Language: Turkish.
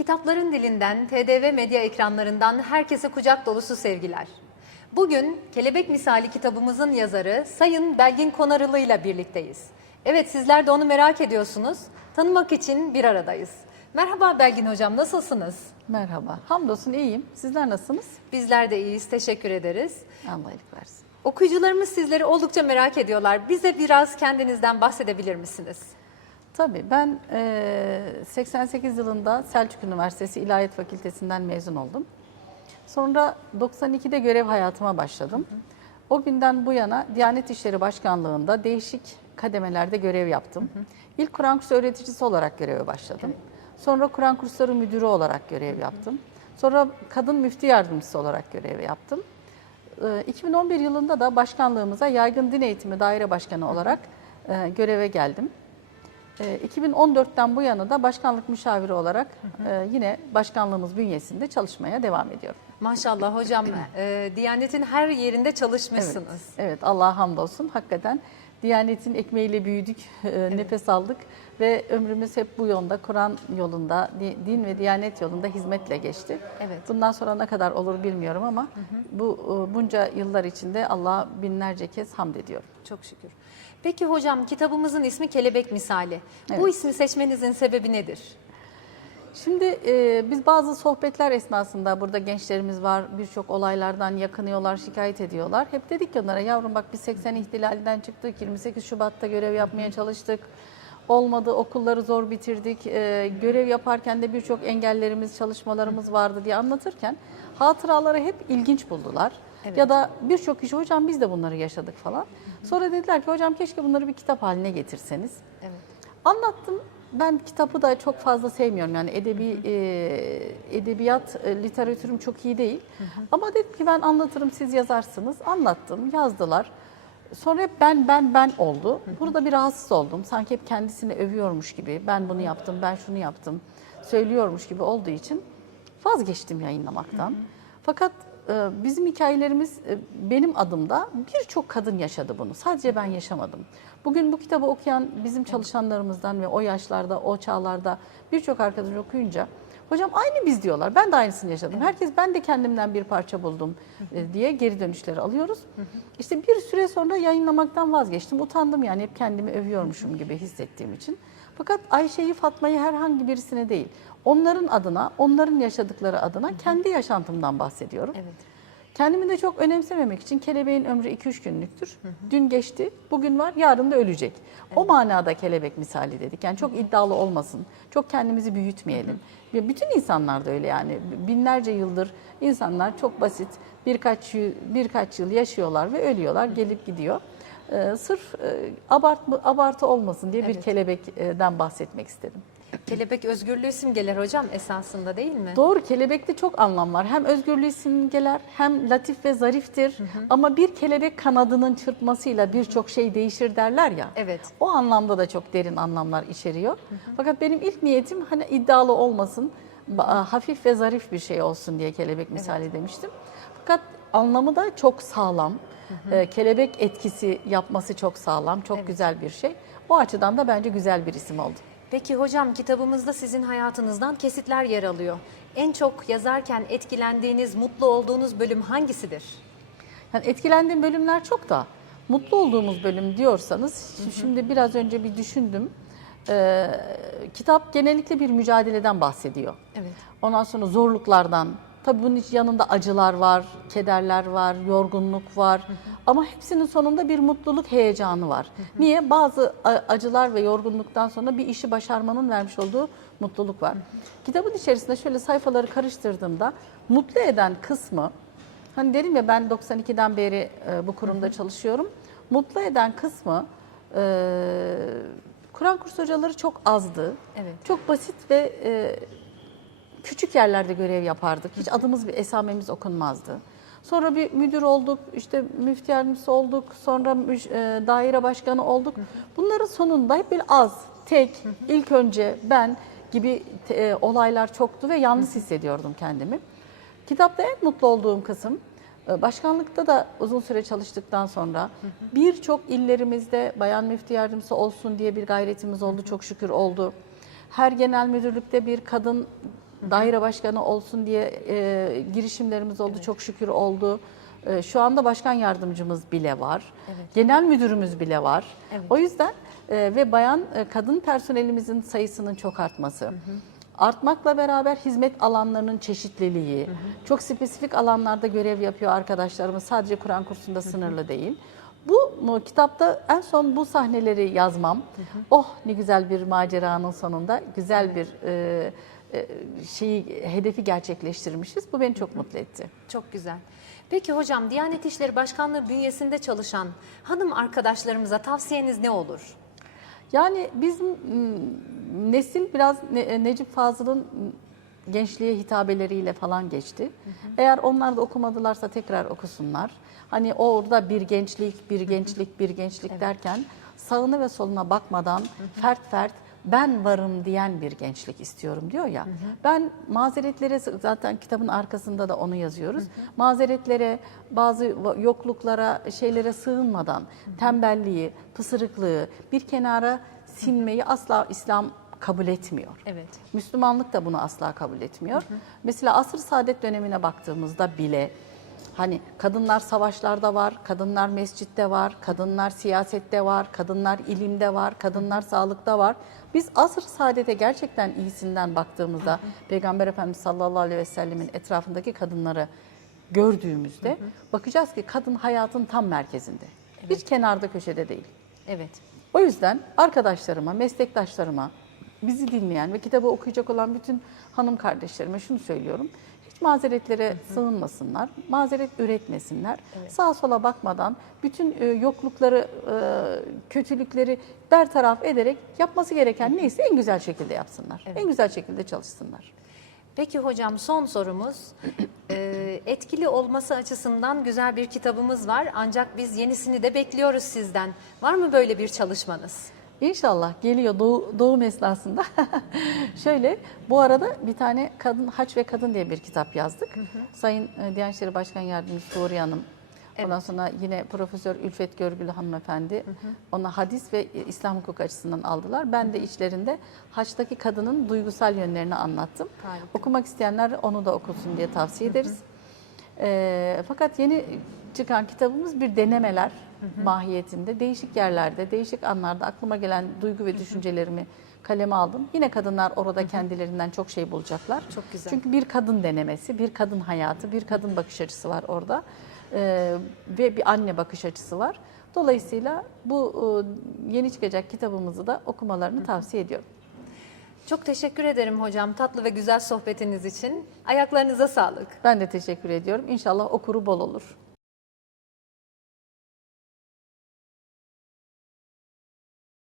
Kitapların dilinden, TDV medya ekranlarından herkese kucak dolusu sevgiler. Bugün Kelebek Misali kitabımızın yazarı Sayın Belgin Konarılı ile birlikteyiz. Evet sizler de onu merak ediyorsunuz. Tanımak için bir aradayız. Merhaba Belgin Hocam nasılsınız? Merhaba. Hamdolsun iyiyim. Sizler nasılsınız? Bizler de iyiyiz, teşekkür ederiz. Allah iyilik versin. Okuyucularımız sizleri oldukça merak ediyorlar. Bize biraz kendinizden bahsedebilir misiniz? Tabii ben eee, 88 yılında Selçuk Üniversitesi İlahiyat Fakültesinden mezun oldum. Sonra 92'de görev hayatıma başladım. O günden bu yana Diyanet İşleri Başkanlığı'nda değişik kademelerde görev yaptım. İlk Kur'an kursu öğreticisi olarak göreve başladım. Sonra Kur'an kursları müdürü olarak görev yaptım. Sonra kadın müftü yardımcısı olarak görev yaptım. Ee, 2011 yılında da başkanlığımıza yaygın din eğitimi daire başkanı olarak e, göreve geldim. Ee, 2014'ten bu yana da başkanlık müşaviri olarak e, yine başkanlığımız bünyesinde çalışmaya devam ediyorum. Maşallah hocam, e, Diyanet'in her yerinde çalışmışsınız. Evet Allah'a hamdolsun hakikaten Diyanetin ekmeğiyle büyüdük, e, nefes aldık ve ömrümüz hep bu yolda, Kur'an yolunda, di- din ve Diyanet yolunda hizmetle geçti. Evet. Bundan sonra ne kadar olur bilmiyorum ama bu e, bunca yıllar içinde Allah'a binlerce kez hamd ediyorum. Çok şükür. Peki hocam kitabımızın ismi Kelebek Misali. Bu Evet. ismi seçmenizin sebebi nedir? Şimdi e, biz bazı sohbetler esnasında burada gençlerimiz var, birçok olaylardan yakınıyorlar, şikayet ediyorlar. Hep dedik ki onlara yavrum bak biz 80 ihtilalinden çıktık, 28 Şubat'ta görev yapmaya çalıştık. Olmadı, okulları zor bitirdik. E, görev yaparken de birçok engellerimiz, çalışmalarımız vardı diye anlatırken hatıraları hep ilginç buldular. Evet. Ya da birçok kişi hocam biz de bunları yaşadık falan. Sonra dediler ki hocam keşke bunları bir kitap haline getirseniz. Evet. Anlattım. Ben kitabı da çok fazla sevmiyorum. Yani edebi e, edebiyat e, literatürüm çok iyi değil. Ama dedim ki ben anlatırım siz yazarsınız. Anlattım, yazdılar. Sonra hep ben ben ben oldu. Burada bir rahatsız oldum. Sanki hep kendisini övüyormuş gibi. Ben bunu yaptım, ben şunu yaptım. Söylüyormuş gibi olduğu için vazgeçtim yayınlamaktan. Fakat e, bizim hikayelerimiz e, benim adımda birçok kadın yaşadı bunu. Sadece ben yaşamadım. Bugün bu kitabı okuyan bizim çalışanlarımızdan ve o yaşlarda, o çağlarda birçok arkadaş okuyunca hocam aynı biz diyorlar. Ben de aynısını yaşadım. Herkes ben de kendimden bir parça buldum e, diye geri dönüşleri alıyoruz. İşte bir süre sonra yayınlamaktan vazgeçtim. Utandım yani hep kendimi övüyormuşum gibi hissettiğim için. Fakat Ayşe'yi, Fatma'yı herhangi birisine değil, onların adına, onların yaşadıkları adına kendi yaşantımdan bahsediyorum. Evet. Kendimi de çok önemsememek için kelebeğin ömrü 2-3 günlüktür. Dün geçti, bugün var, yarın da ölecek. O manada kelebek misali dedik. Yani çok iddialı olmasın, çok kendimizi büyütmeyelim. Ve Bütün insanlar da öyle yani. Binlerce yıldır insanlar çok basit birkaç birkaç yıl yaşıyorlar ve ölüyorlar, gelip gidiyor. Ee, sırf e, abartı, abartı olmasın diye bir Evet. kelebekten bahsetmek istedim. Kelebek özgürlüğü simgeler hocam esasında değil mi? Doğru kelebekte çok anlam var. Hem özgürlüğü simgeler hem latif ve zariftir. Ama bir kelebek kanadının çırpmasıyla birçok şey değişir derler ya. Evet. O anlamda da çok derin anlamlar içeriyor. Fakat benim ilk niyetim hani iddialı olmasın, hafif ve zarif bir şey olsun diye kelebek misali demiştim. Fakat anlamı da çok sağlam. Ee, kelebek etkisi yapması çok sağlam, çok Evet. güzel bir şey. O açıdan da bence güzel bir isim oldu. Peki hocam kitabımızda sizin hayatınızdan kesitler yer alıyor. En çok yazarken etkilendiğiniz, mutlu olduğunuz bölüm hangisidir? Yani etkilendiğim bölümler çok da mutlu olduğumuz bölüm diyorsanız şimdi biraz önce bir düşündüm. Ee, kitap genellikle bir mücadeleden bahsediyor. Evet. Ondan sonra zorluklardan. Tabii bunun yanında acılar var, kederler var, yorgunluk var. Ama hepsinin sonunda bir mutluluk heyecanı var. Niye? Bazı acılar ve yorgunluktan sonra bir işi başarmanın vermiş olduğu mutluluk var. Kitabın içerisinde şöyle sayfaları karıştırdığımda mutlu eden kısmı Hani dedim ya ben 92'den beri e, bu kurumda çalışıyorum. Mutlu eden kısmı e, Kur'an kurs hocaları çok azdı. Evet. Çok basit ve e, küçük yerlerde görev yapardık. Hiç adımız bir esamemiz okunmazdı. Sonra bir müdür olduk, işte müftü yardımcısı olduk, sonra müş- e, daire başkanı olduk. Bunların sonunda hep bir az, tek, ilk önce ben gibi e, olaylar çoktu ve yalnız hissediyordum kendimi. Kitapta en mutlu olduğum kısım, e, başkanlıkta da uzun süre çalıştıktan sonra birçok illerimizde bayan müftü yardımcısı olsun diye bir gayretimiz oldu, çok şükür oldu. Her genel müdürlükte bir kadın daire başkanı olsun diye e, girişimlerimiz oldu. Çok şükür oldu. E, şu anda başkan yardımcımız bile var. Genel müdürümüz bile var. Evet. O yüzden e, ve bayan e, kadın personelimizin sayısının çok artması. Artmakla beraber hizmet alanlarının çeşitliliği, çok spesifik alanlarda görev yapıyor arkadaşlarımız. Sadece Kur'an kursunda sınırlı değil. Bu mu, kitapta en son bu sahneleri yazmam. Oh ne güzel bir maceranın sonunda güzel bir e, e, şeyi hedefi gerçekleştirmişiz. Bu beni çok mutlu etti. Çok güzel. Peki hocam Diyanet İşleri Başkanlığı bünyesinde çalışan hanım arkadaşlarımıza tavsiyeniz ne olur? Yani bizim m, nesil biraz Ne- Necip Fazıl'ın gençliğe hitabeleriyle falan geçti. Eğer onlar da okumadılarsa tekrar okusunlar. Hani orada bir gençlik, bir gençlik, bir gençlik derken sağına ve soluna bakmadan fert fert ben varım diyen bir gençlik istiyorum diyor ya. Ben mazeretlere zaten kitabın arkasında da onu yazıyoruz. Mazeretlere, bazı yokluklara, şeylere sığınmadan tembelliği, pısırıklığı bir kenara sinmeyi asla İslam kabul etmiyor. Evet. Müslümanlık da bunu asla kabul etmiyor. Mesela asr saadet dönemine baktığımızda bile hani kadınlar savaşlarda var, kadınlar mescitte var, kadınlar siyasette var, kadınlar ilimde var, kadınlar sağlıkta var. Biz asr saadete gerçekten iyisinden baktığımızda Peygamber Efendimiz sallallahu aleyhi ve sellemin etrafındaki kadınları gördüğümüzde bakacağız ki kadın hayatın tam merkezinde. Bir kenarda köşede değil. Evet. O yüzden arkadaşlarıma, meslektaşlarıma, bizi dinleyen ve kitabı okuyacak olan bütün hanım kardeşlerime şunu söylüyorum. Hiç mazeretlere sığınmasınlar, mazeret üretmesinler. Sağa sola bakmadan bütün e, yoklukları, e, kötülükleri bertaraf ederek yapması gereken neyse en güzel şekilde yapsınlar. En güzel şekilde çalışsınlar. Peki hocam son sorumuz. Ee, etkili olması açısından güzel bir kitabımız var ancak biz yenisini de bekliyoruz sizden. Var mı böyle bir çalışmanız? İnşallah geliyor doğu, doğum esnasında. Şöyle bu arada bir tane kadın haç ve kadın diye bir kitap yazdık. Sayın e, Diyanet İşleri Başkan Yardımcısı Doğru Hanım. Ondan sonra yine Profesör Ülfet Görgülü hanımefendi ona hadis ve e, İslam hukuk açısından aldılar. Ben de içlerinde haçtaki kadının duygusal yönlerini anlattım. Harika. Okumak isteyenler onu da okusun diye tavsiye ederiz. Ee, fakat yeni çıkan kitabımız bir denemeler mahiyetinde. Değişik yerlerde, değişik anlarda aklıma gelen duygu ve düşüncelerimi kaleme aldım. Yine kadınlar orada kendilerinden çok şey bulacaklar. Çok güzel. Çünkü bir kadın denemesi, bir kadın hayatı, bir kadın bakış açısı var orada. Ee, ve bir anne bakış açısı var. Dolayısıyla bu e, yeni çıkacak kitabımızı da okumalarını tavsiye ediyorum. Çok teşekkür ederim hocam tatlı ve güzel sohbetiniz için. Ayaklarınıza sağlık. Ben de teşekkür ediyorum. İnşallah okuru bol olur.